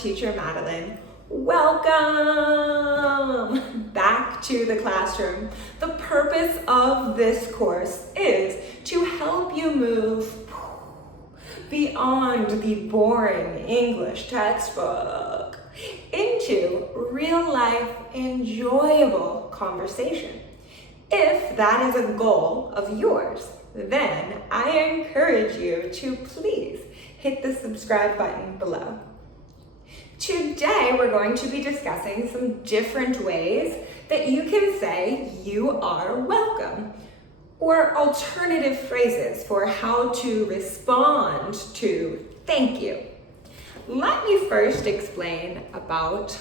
teacher Madeline. Welcome back to the classroom. The purpose of this course is to help you move beyond the boring English textbook into real-life, enjoyable conversation. If that is a goal of yours, then I encourage you to please hit the subscribe button below. Today, we're going to be discussing some different ways that you can say you are welcome, or alternative phrases for how to respond to thank you. Let me first explain about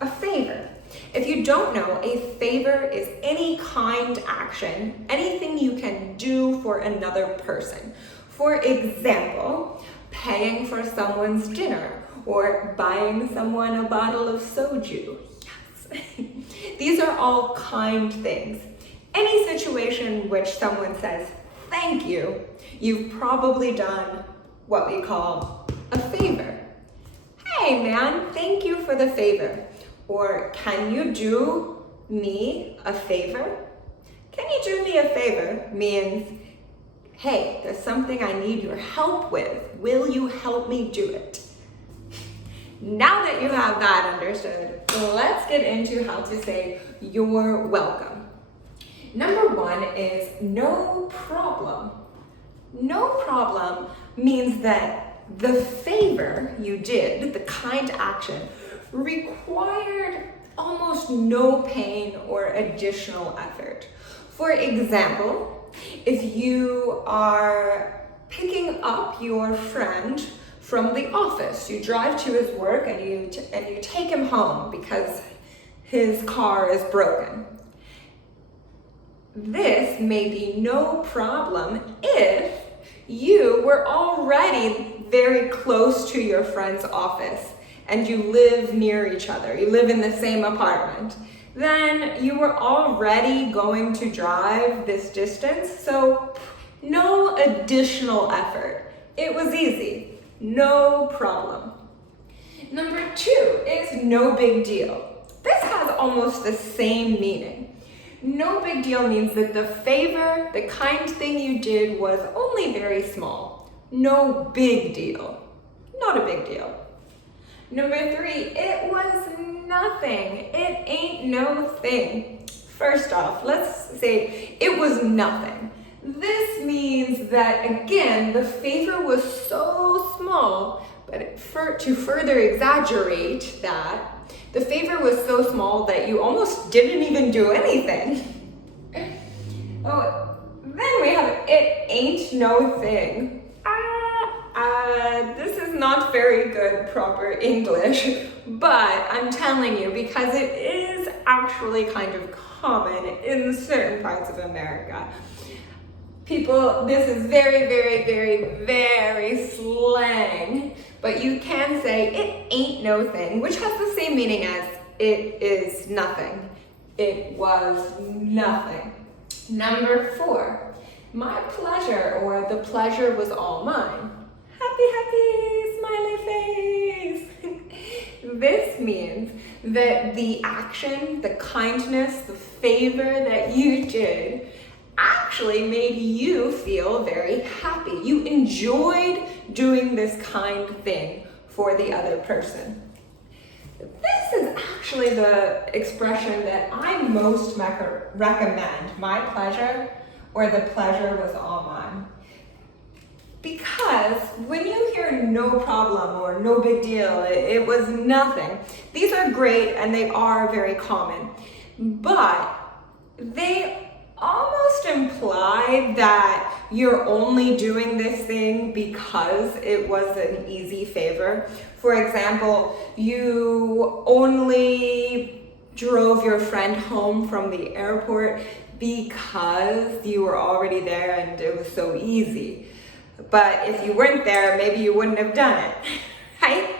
a favor. If you don't know, a favor is any kind action, anything you can do for another person. For example, paying for someone's dinner or buying someone a bottle of soju. Yes. These are all kind things. Any situation in which someone says thank you, you've probably done what we call a favor. Hey man, thank you for the favor. Or can you do me a favor? Can you do me a favor means, hey, there's something I need your help with. Will you help me do it? Now that you have that understood, let's get into how to say you're welcome. Number one is no problem. No problem means that the favor you did, the kind action, required almost no pain or additional effort. For example, if you are picking up your friend from the office, you drive to his work and you take him home because his car is broken. This may be no problem if you were already very close to your friend's office and you live near each other, you live in the same apartment. Then you were already going to drive this distance, so no additional effort. It was easy, no problem. Number two is no big deal. This has almost the same meaning. No big deal means that the favor, the kind thing you did was only very small. No big deal. Not a big deal. Number three, it was nothing. It ain't no thing. First off, let's say it was nothing. This means that, again, the favor was so small, but to further exaggerate that, the favor was so small that you almost didn't even do anything. Oh, then we have it ain't no thing. This is not very good proper English, but I'm telling you because it is actually kind of common in certain parts of America. People, this is very, very, very, very slang, but you can say it ain't no thing, which has the same meaning as it is nothing. It was nothing. Number four, my pleasure, or the pleasure was all mine. Happy, happy, smiley face. This means that the action, the kindness, the favor that you did actually made you feel very happy. You enjoyed doing this kind thing for the other person. This is actually the expression that I most recommend, my pleasure, or the pleasure was all mine. Because when you hear no problem or no big deal, it was nothing, these are great and they are very common, but they almost imply that you're only doing this thing because it was an easy favor. For example, you only drove your friend home from the airport because you were already there and it was so easy. But if you weren't there, maybe you wouldn't have done it, right?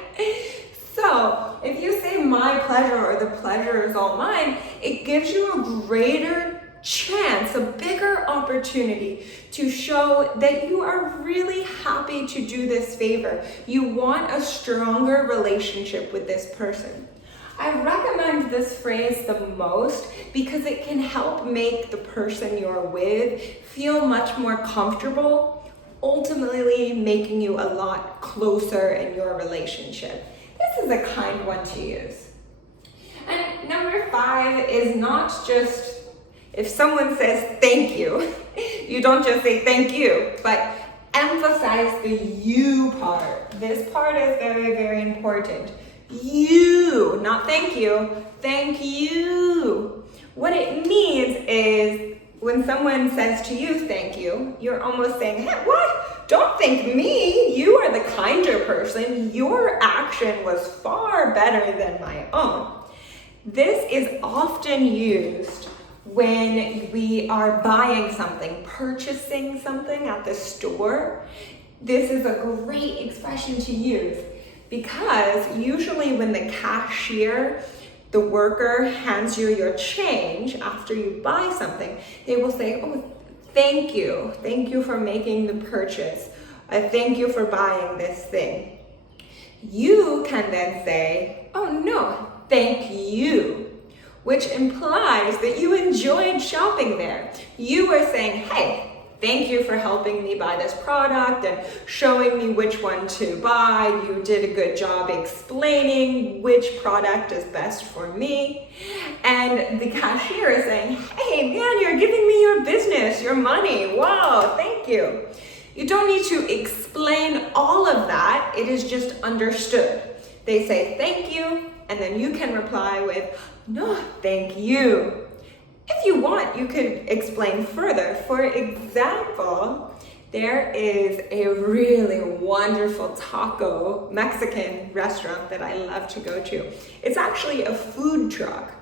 So if you say my pleasure or the pleasure is all mine, it gives you a greater chance, a bigger opportunity to show that you are really happy to do this favor. You want a stronger relationship with this person. I recommend this phrase the most because it can help make the person you're with feel much more comfortable, ultimately making you a lot closer in your relationship. This is a kind one to use. And number 5 is not just, if someone says thank you, you don't just say thank you, but emphasize the you part. This part is very, very important. You, not thank you, thank you. What it means is when someone says to you thank you, you're almost saying, hey, what? Don't thank me. You are the kinder person. Your action was far better than my own. This is often used when we are buying something, purchasing something at the store. This is a great expression to use because usually when the cashier, the worker hands you your change after you buy something, they will say, oh, thank you. Thank you for making the purchase. Thank you for buying this thing. You can then say, oh no, thank you, which implies that you enjoyed shopping there. You were saying, hey, thank you for helping me buy this product and showing me which one to buy. You did a good job explaining which product is best for me. And the cashier is saying, hey man, you're giving me your business, your money. Wow, thank you. You don't need to explain all of that. It is just understood. They say thank you, and then you can reply with, no, thank you. If you want, you could explain further. For example, there is a really wonderful taco Mexican restaurant that I love to go to. It's actually a food truck.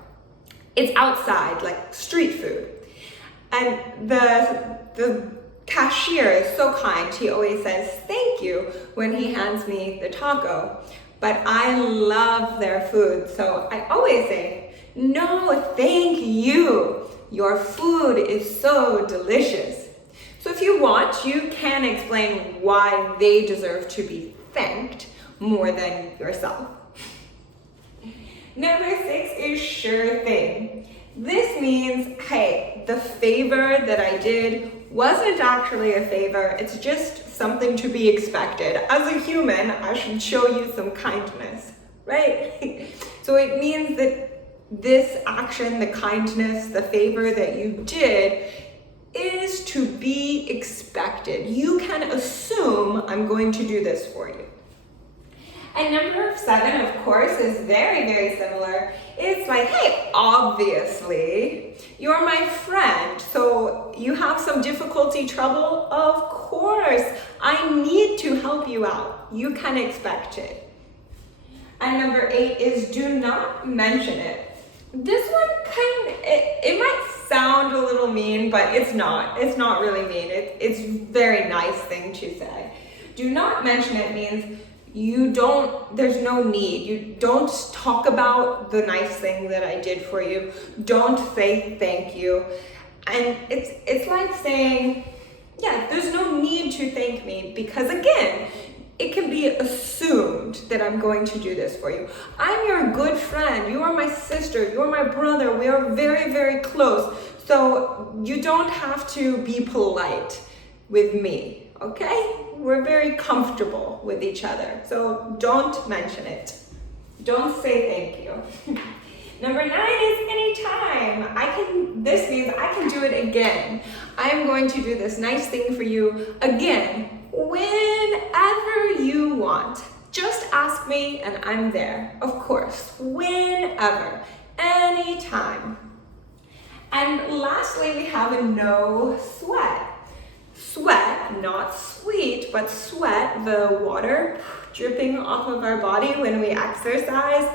It's outside, like street food. And the cashier is so kind. He always says thank you when he hands me the taco. But I love their food, so I always say, no, thank you. Your food is so delicious. So if you want, you can explain why they deserve to be thanked more than yourself. Number 6 is sure thing. This means, hey, the favor that I did wasn't actually a favor. It's just something to be expected. As a human, I should show you some kindness, right? So it means that this action, the kindness, the favor that you did is to be expected. You can assume I'm going to do this for you. And number 7, of course, is very, very similar. It's like, hey, obviously, you're my friend, so you have some difficulty, trouble? Of course, I need to help you out. You can expect it. And number 8 is do not mention it. This one it might sound a little mean, but it's not. It's not really mean. It's a very nice thing to say. Do not mention it means there's no need. You don't talk about the nice thing that I did for you. Don't say thank you. And it's like saying, yeah, there's no need to thank me because again, it can be assumed that I'm going to do this for you. I'm your good friend. You are my sister. You are my brother. We are very, very close. So you don't have to be polite with me, okay? We're very comfortable with each other. So don't mention it. Don't say thank you. Number 9 is anytime. This means I can do it again. I'm going to do this nice thing for you again. Whenever you want. Just ask me and I'm there. Of course, whenever, anytime. And lastly, we have a no sweat. Sweat, not sweet, but sweat, the water dripping off of our body when we exercise.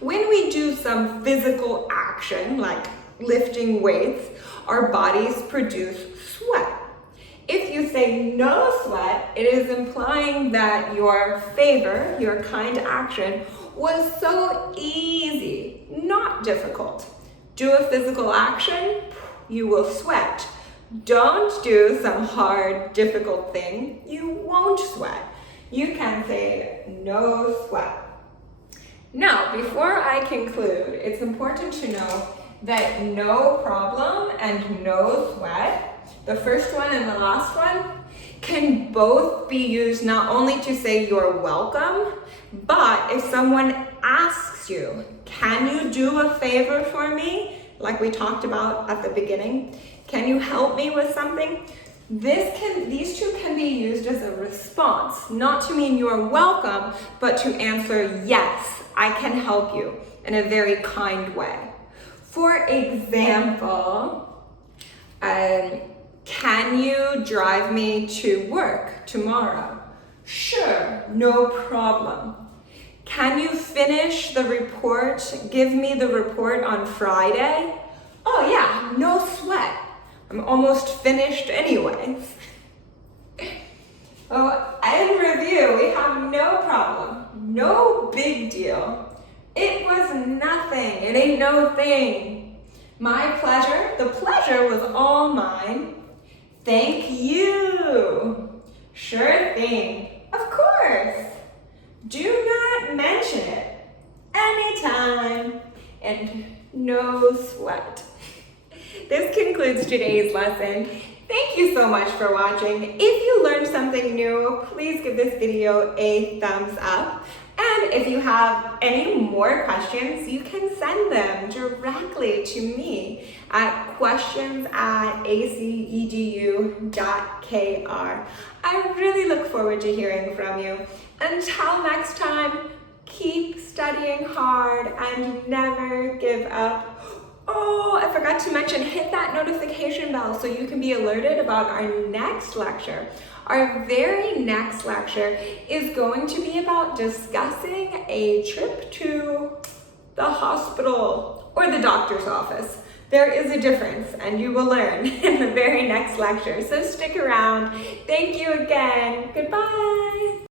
When we do some physical action, like lifting weights, our bodies produce sweat. If you say no sweat, it is implying that your favor, your kind action, was so easy, not difficult. Do a physical action, you will sweat. Don't do some hard, difficult thing, you won't sweat. You can say no sweat. Now, before I conclude, it's important to know that no problem and no sweat, the first one and the last one, can both be used not only to say you're welcome, but if someone asks you, can you do a favor for me? Like we talked about at the beginning, can you help me with something? These two can be used as a response, not to mean you're welcome, but to answer yes, I can help you in a very kind way. For example, can you drive me to work tomorrow? Sure, no problem. Can you finish the report, give me the report on Friday? Oh yeah, no sweat. I'm almost finished anyways. Oh, in review, we have no problem, no big deal. It was nothing, it ain't no thing. My pleasure, the pleasure was all mine. Thank you. Sure thing, of course. Do not mention it. Anytime. And no sweat. This concludes today's lesson. Thank you so much for watching. If you learned something new, please give this video a thumbs up. And if you have any more questions, you can send them directly to me at questions@acedu.kr. I really look forward to hearing from you. Until next time, keep studying hard and never give up. Oh, I forgot to mention, hit that notification bell so you can be alerted about our next lecture. Our very next lecture is going to be about discussing a trip to the hospital or the doctor's office. There is a difference, and you will learn in the very next lecture. So stick around. Thank you again. Goodbye.